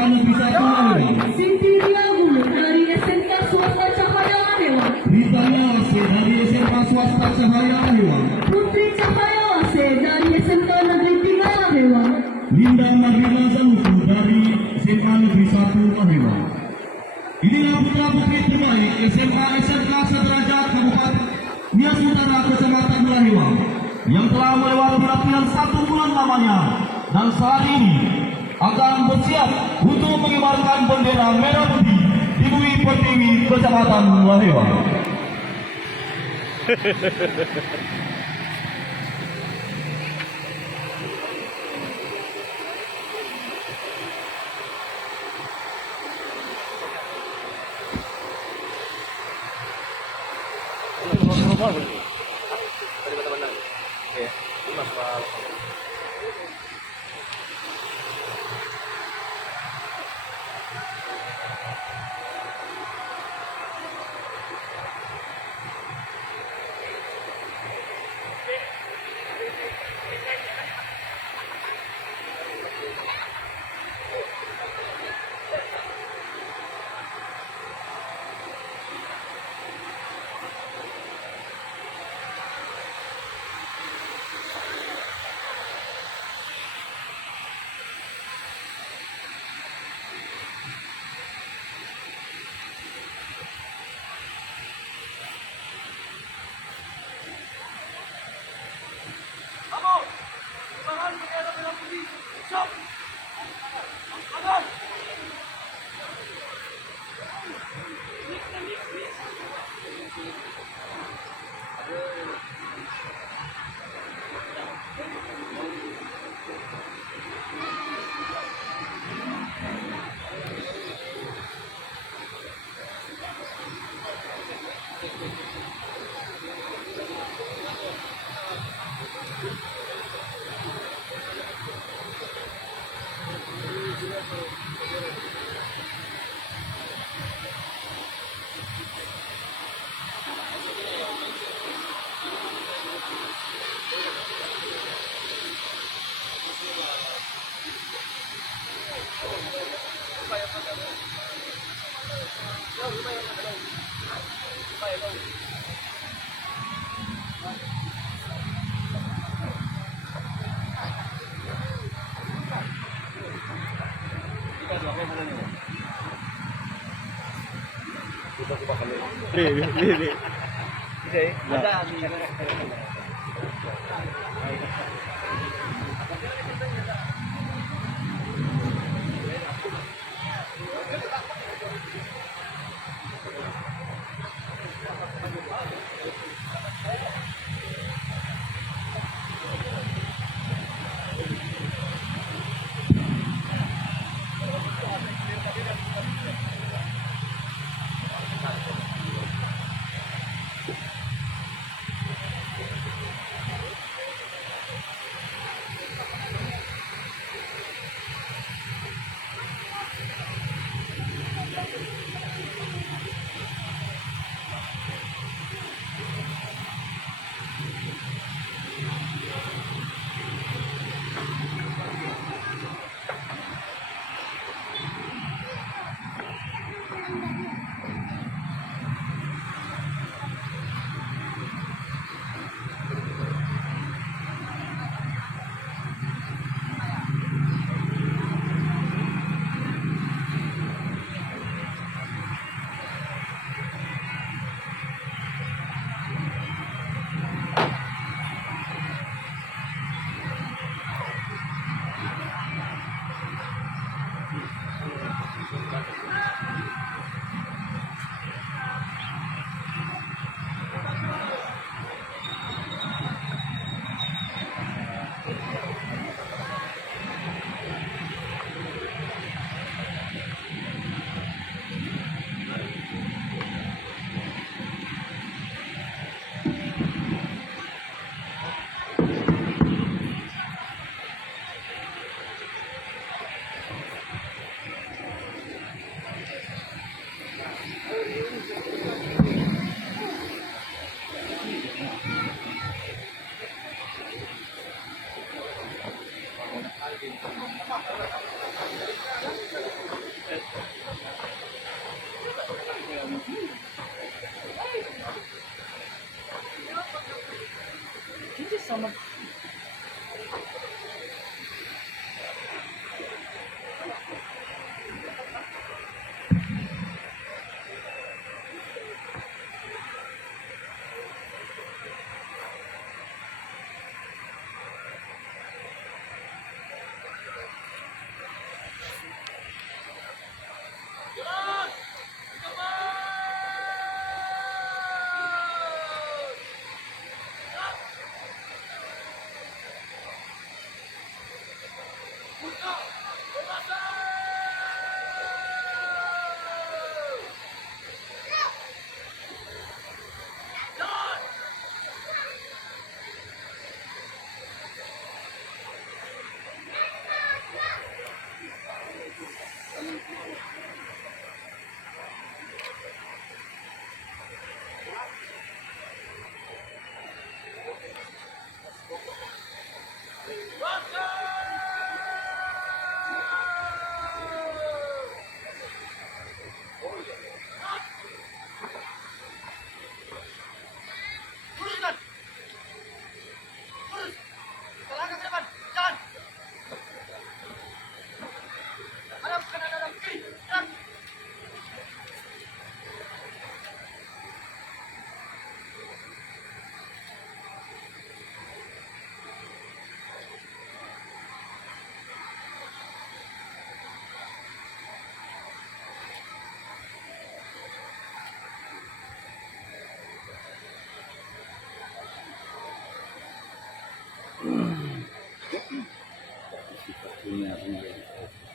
SMA Negeri 1 Arewa. Sintiria Gulu dari SMK Swasta Cahaya Arewa. Rita Lawase dari SMA Swasta Cahaya Arewa. Putri Cahaya Wase dari SMK Negeri 3 Arewa. Linda Marina Zanuku dari SMA Negeri 1 Arewa. Inilah putra-putri terbaik SMA SMK Sederajat Kabupaten Nias Utara Kecamatan Arewa yang telah melewati latihan 1 bulan lamanya dan saat ini akan bersiap untuk mengibarkan bendera merah putih di Bumi Pertiwi Kecamatan Arewa.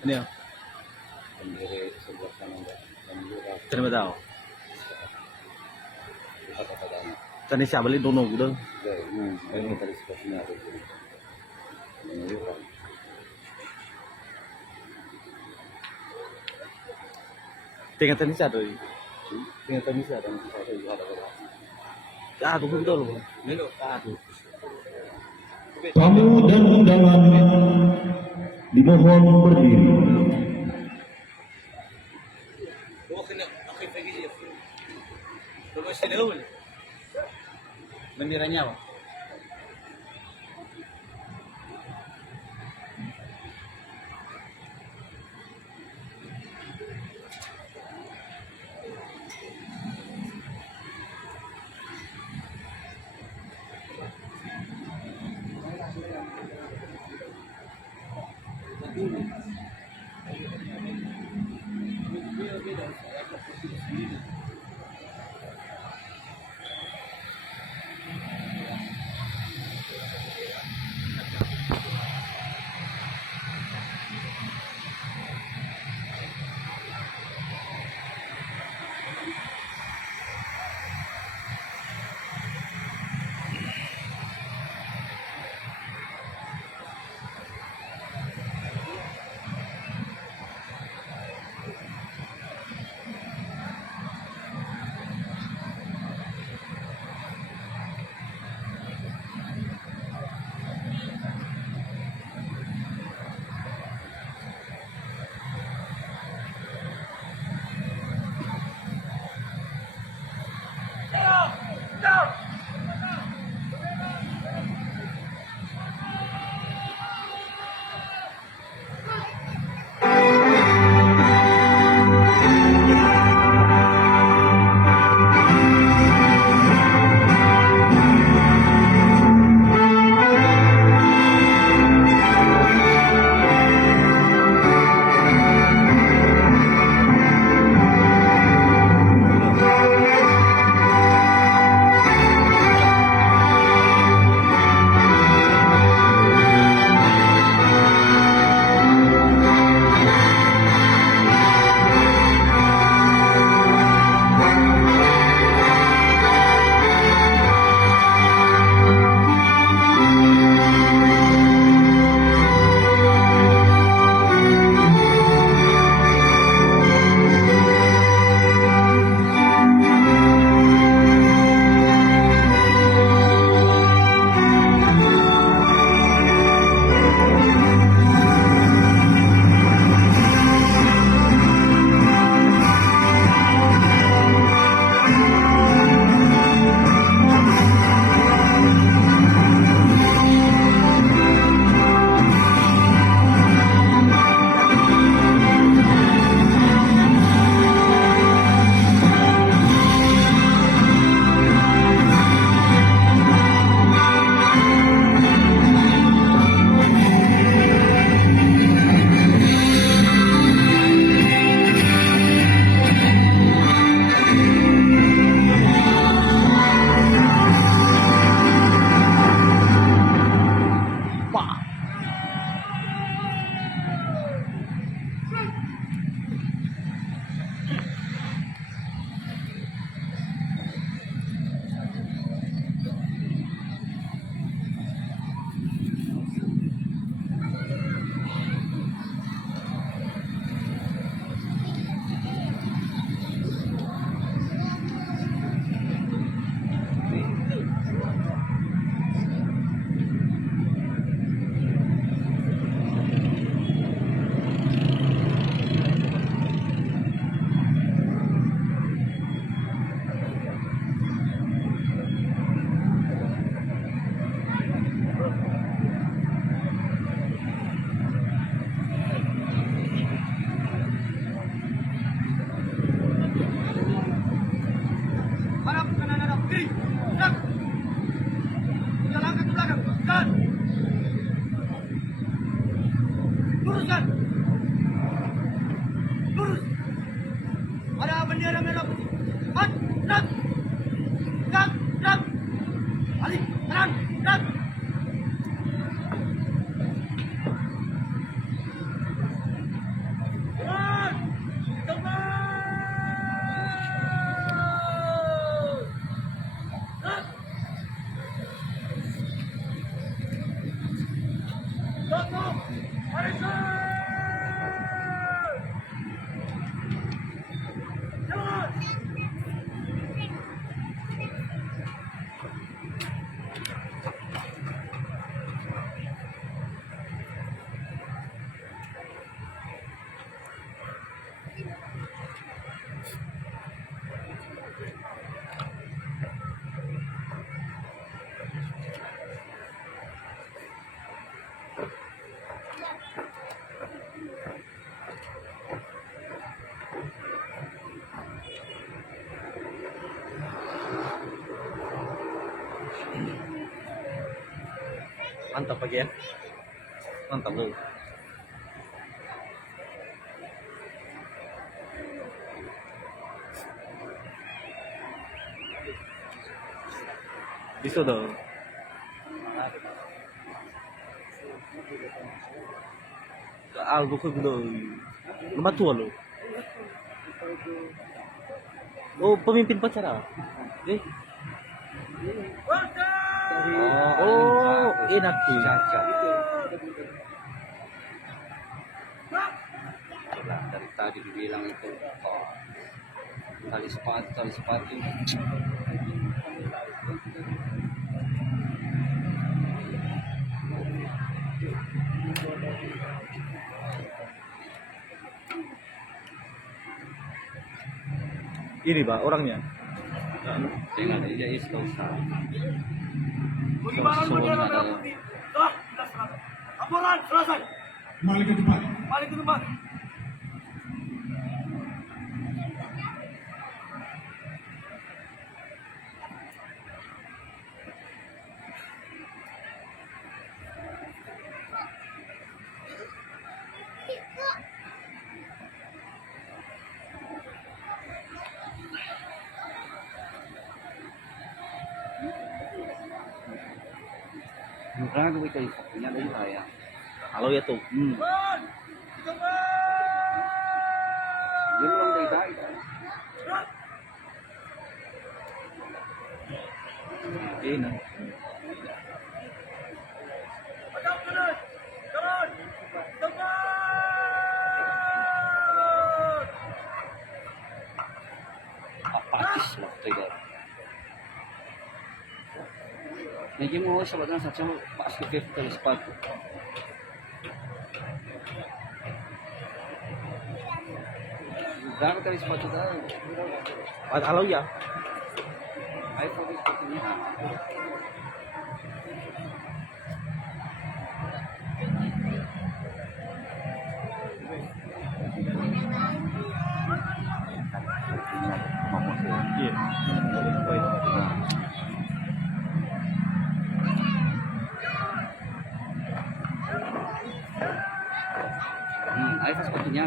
Ano yun? Terima tahu. Tadi siya balik dono udah. Tinggal tadi siya tuh. Tinggal tadi siya dan aku betul loh. Aku. Tamu dan undangan dimohon berdiri. Benderanya apa? Luruskan. Lurus. Ada bendera merah putih. Mat, gerak. Gerak, gerak. Balik, kanan, gerak. Teman. Gerak. Tutup. Barisan. Jalan. Mantap bagian. Mantap loh. Bisa dong. Algo ko gulo. Lumatuwa lo. Oh, pemimpin pacara. Eh. Oh, enak sih. Dari tadi dibilang itu tali sepatu. Ini Pak orangnya. Dengan dia itu Pengibaran bendera merah putih telah dilaksanakan. Laporan selesai. Balik ke tempat. Balik ke tempat. Karena gue kayak punya dari saya. Halo ya tuh. Teman. Teman. Dia belum dari saya. Ini. Hadap kanan. Kanan. Teman. Apatis waktu itu. Nanti mau sahabatnya saja Pak Sukir dari sepatu. Berapa kali sepatu tahu? Halo ya. iPhone sepatunya. Iya. iPhone sepatunya.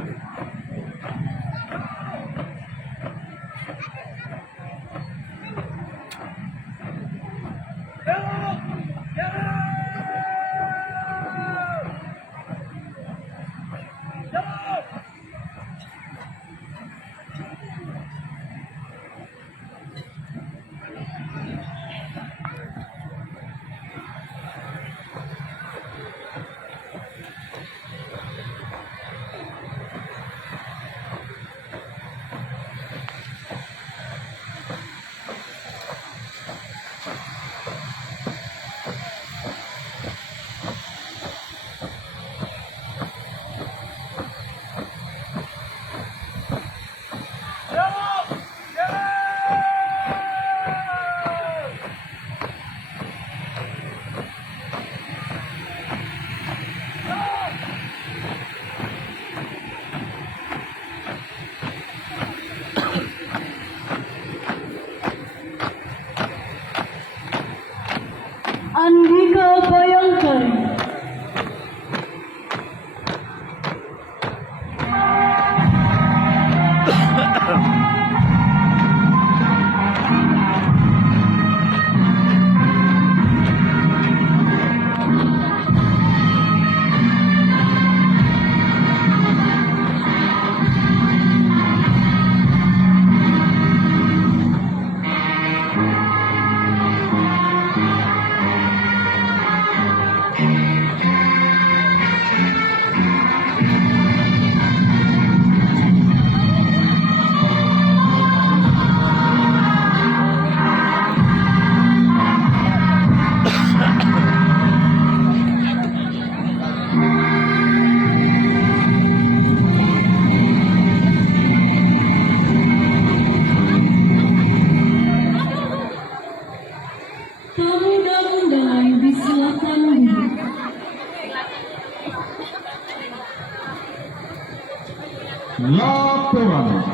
Laporan.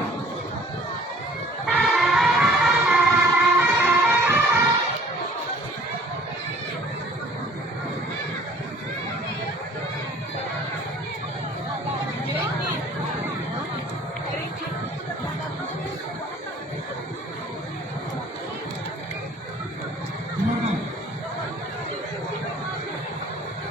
Terima kasih.